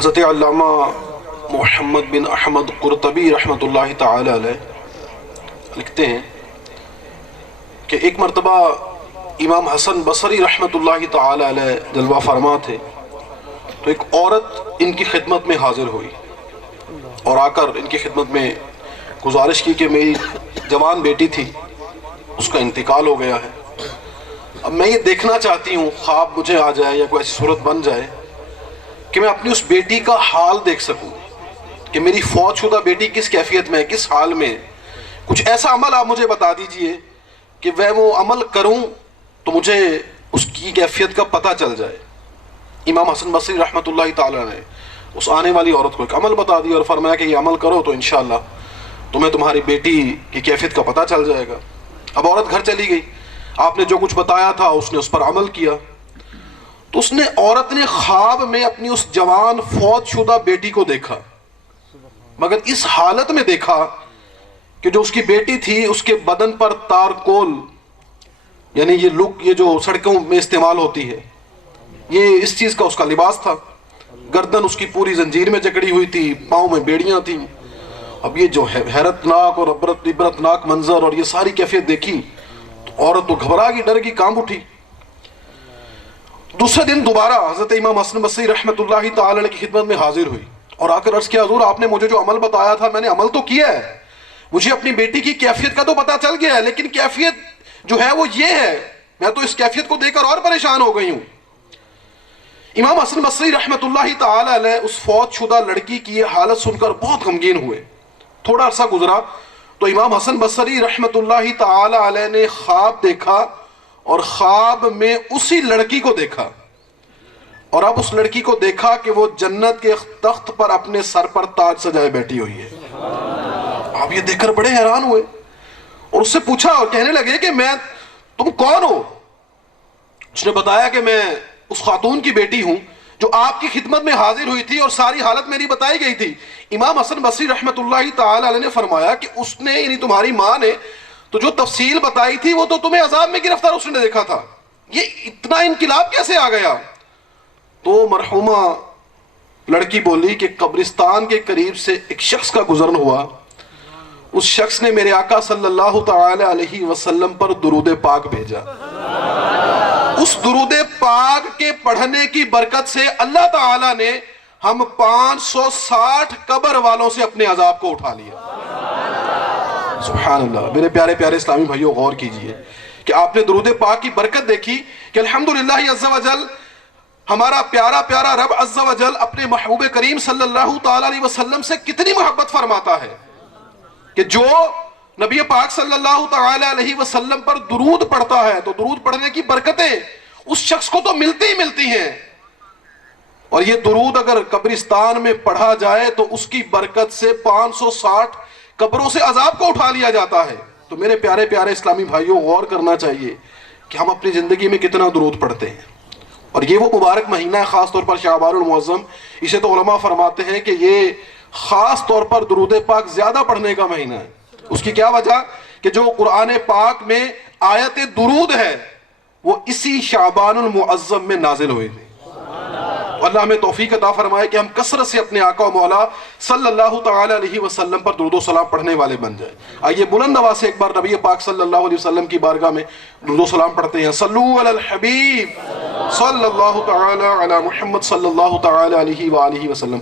حضرت علامہ محمد بن احمد قرطبی رحمۃ اللہ تعالی علیہ لکھتے ہیں کہ ایک مرتبہ امام حسن بصری رحمۃ اللہ تعالی علیہ جلوہ فرما تھے، تو ایک عورت ان کی خدمت میں حاضر ہوئی اور آ کر ان کی خدمت میں گزارش کی کہ میری جوان بیٹی تھی، اس کا انتقال ہو گیا ہے، اب میں یہ دیکھنا چاہتی ہوں، خواب مجھے آ جائے یا کوئی ایسی صورت بن جائے کہ میں اپنی اس بیٹی کا حال دیکھ سکوں کہ میری فوت شدہ بیٹی کس کیفیت میں ہے، کس حال میں ہے۔ کچھ ایسا عمل آپ مجھے بتا دیجئے کہ میں وہ عمل کروں تو مجھے اس کی کیفیت کا پتہ چل جائے۔ امام حسن بصری رحمۃ اللہ تعالیٰ نے اس آنے والی عورت کو ایک عمل بتا دیا اور فرمایا کہ یہ عمل کرو تو انشاءاللہ تمہیں تمہاری بیٹی کی کیفیت کا پتہ چل جائے گا۔ اب عورت گھر چلی گئی، آپ نے جو کچھ بتایا تھا اس نے اس پر عمل کیا، تو عورت نے خواب میں اپنی اس جوان فوت شدہ بیٹی کو دیکھا، مگر اس حالت میں دیکھا کہ جو اس کی بیٹی تھی اس کے بدن پر تارکول، یعنی یہ لک، یہ جو سڑکوں میں استعمال ہوتی ہے، یہ اس چیز کا اس کا لباس تھا، گردن اس کی پوری زنجیر میں جکڑی ہوئی تھی، پاؤں میں بیڑیاں تھیں۔ اب یہ جو حیرت ناک اور عبرت ناک منظر اور یہ ساری کیفیت دیکھی تو عورت تو گھبرا گئی، ڈر گئی، کانپ اٹھی۔ دوسرے دن دوبارہ حضرت امام حسن بصری رحمۃ اللہ تعالی کی خدمت میں حاضر ہوئی اور آ کر عرض کیا، حضور آپ نے مجھے جو عمل بتایا تھا میں نے عمل تو کیا ہے، مجھے اپنی بیٹی کی کیفیت کا تو پتہ چل گیا ہے، لیکن کیفیت جو ہے وہ یہ ہے، میں تو اس کیفیت کو دیکھ کر اور پریشان ہو گئی ہوں۔ امام حسن بصری رحمۃ اللہ تعالی علیہ اس فوت شدہ لڑکی کی یہ حالت سن کر بہت غمگین ہوئے۔ تھوڑا عرصہ گزرا تو امام حسن بصری رحمۃ اللہ تعالی علیہ نے خواب دیکھا اور خواب میں اسی لڑکی کو دیکھا، اور اب اس لڑکی کو دیکھا کہ وہ جنت کے تخت پر اپنے سر پر تاج سجائے بیٹھی ہوئی ہے۔ آپ یہ دیکھ کر بڑے حیران ہوئے اور اس سے پوچھا اور کہنے لگے کہ تم کون ہو؟ اس نے بتایا کہ میں اس خاتون کی بیٹی ہوں جو آپ کی خدمت میں حاضر ہوئی تھی اور ساری حالت میری بتائی گئی تھی۔ امام حسن بصری رحمۃ اللہ تعالی علیہ نے فرمایا کہ اس نے، یعنی تمہاری ماں نے، تو جو تفصیل بتائی تھی وہ تو تمہیں عذاب میں گرفتار اس نے دیکھا تھا، یہ اتنا انقلاب کیسے آ گیا؟ تو مرحومہ لڑکی بولی کہ قبرستان کے قریب سے ایک شخص کا گزرن ہوا، اس شخص نے میرے آقا صلی اللہ تعالی علیہ وسلم پر درود پاک بھیجا، اس درود پاک کے پڑھنے کی برکت سے اللہ تعالی نے ہم 560 قبر والوں سے اپنے عذاب کو اٹھا لیا۔ سبحان اللہ۔ میرے پیارے پیارے اسلامی بھائیوں، غور کیجئے کہ آپ نے درود پاک کی برکت دیکھی کہ الحمدللہ عز و جل، ہمارا پیارا پیارا رب عز و جل اپنے محبوب کریم صلی اللہ تعالی علیہ وسلم سے کتنی محبت فرماتا ہے کہ جو نبی پاک صلی اللہ تعالی علیہ وسلم پر درود پڑھتا ہے تو درود پڑھنے کی برکتیں اس شخص کو تو ملتی ہی ملتی ہیں، اور یہ درود اگر قبرستان میں پڑھا جائے تو اس کی برکت سے 560 قبروں سے عذاب کو اٹھا لیا جاتا ہے۔ تو میرے پیارے پیارے اسلامی بھائیوں، غور کرنا چاہیے کہ ہم اپنی زندگی میں کتنا درود پڑھتے ہیں، اور یہ وہ مبارک مہینہ ہے، خاص طور پر شعبان المعظم، اسے تو علماء فرماتے ہیں کہ یہ خاص طور پر درود پاک زیادہ پڑھنے کا مہینہ ہے۔ اس کی کیا وجہ؟ کہ جو قرآن پاک میں آیت درود ہے وہ اسی شعبان المعظم میں نازل ہوئی تھی۔ اللہ ہمیں توفیق عطا فرمائے کہ ہم کثرت سے اپنے آقا و مولا صلی اللہ تعالی علیہ وسلم پر درود و سلام پڑھنے والے بن جائیں۔ آئیے بلند آواز سے ایک بار نبی پاک صلی اللہ علیہ وسلم کی بارگاہ میں درود و سلام پڑھتے ہیں۔ صلو علی الحبیب صلی اللہ تعالی علی محمد صلی اللہ تعالی علیہ وآلہ وسلم۔